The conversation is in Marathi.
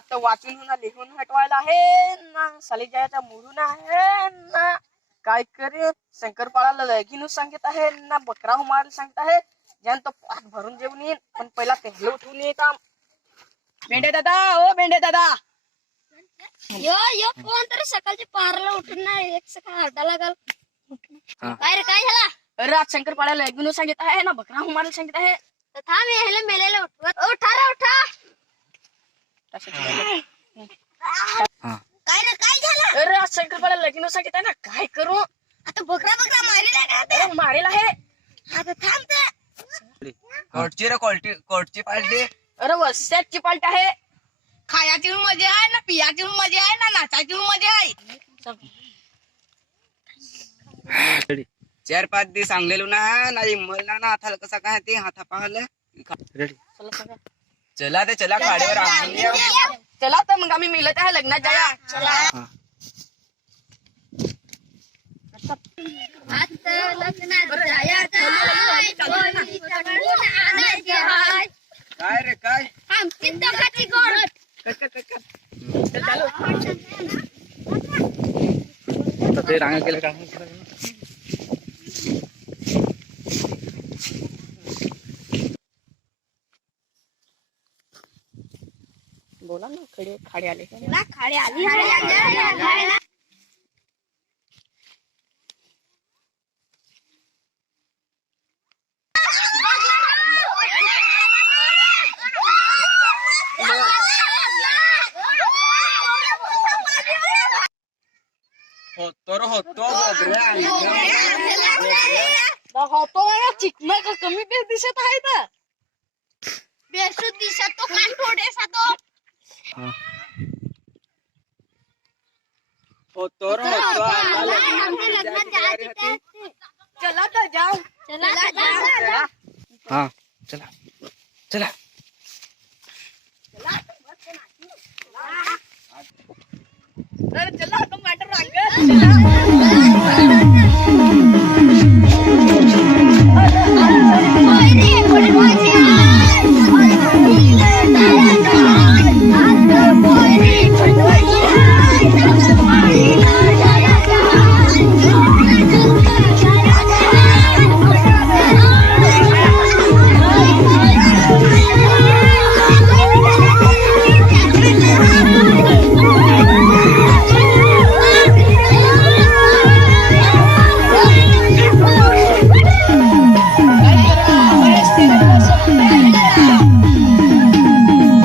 आता वाचून ना लिहून हटवायला आहे ना साली जायचा मोडून आहे ना काय करे शंकरपाळाला लगीन सांगत आहे ना बकरा मारायला सांगत आहे ज्यान तो पाठ भरून जेवून येईन पण पहिला तेल उठवून ये काम. भेंडे दादा ओ भेंडे दादा यो यो कोण तरी सकाळची पारला उठून नाही एक सकाळ हरडा लागल. काय रे काय झाला? अरे आज शंकरपाळ्याला लगीन सांगत आहे ना बकरा मारायला सांगत आहे. तर थांब ह्याला मेलेला उठवत. उठा रे उठा. काय रे काय झालं? अरे आज शंकरपाळ्याला लगीन सांगत आहे ना काय करू आता बकरा बकरा मारेला का ते? अरे मारेल आहे. आता थांब ते. कोटची रे कोटची पार्टी. अरे वस्याची पाल्ट आहे. खायाची मजा आहे ना पियाची मजा आहे ना नाचाची मजा आहे. 4-5 दिवस सांगलेलो ना नाही मला ना हाताला कसा काय ते हाता पाहलं. चला सांगा. चला ते चला गाडीवर आपण येऊ. चला तर मग आम्ही मिळत आहे लग्नात जाया. आता लग्नात जायचं आहे, कोणी चढवून आणायचं आहे. काय रे काय आमची दोघांची गोड. ते रांगा केलं का बोला ना खाडे आले. ना खाडी आली. होतो होतो चिकना का कमी बेस दिसत आहे तर बेसूद दिसत तो कान थोडेसा तो. होतो लग्नात जायचं. चला तर जाऊ. चला हा चला चला अरे चला तो मॅटर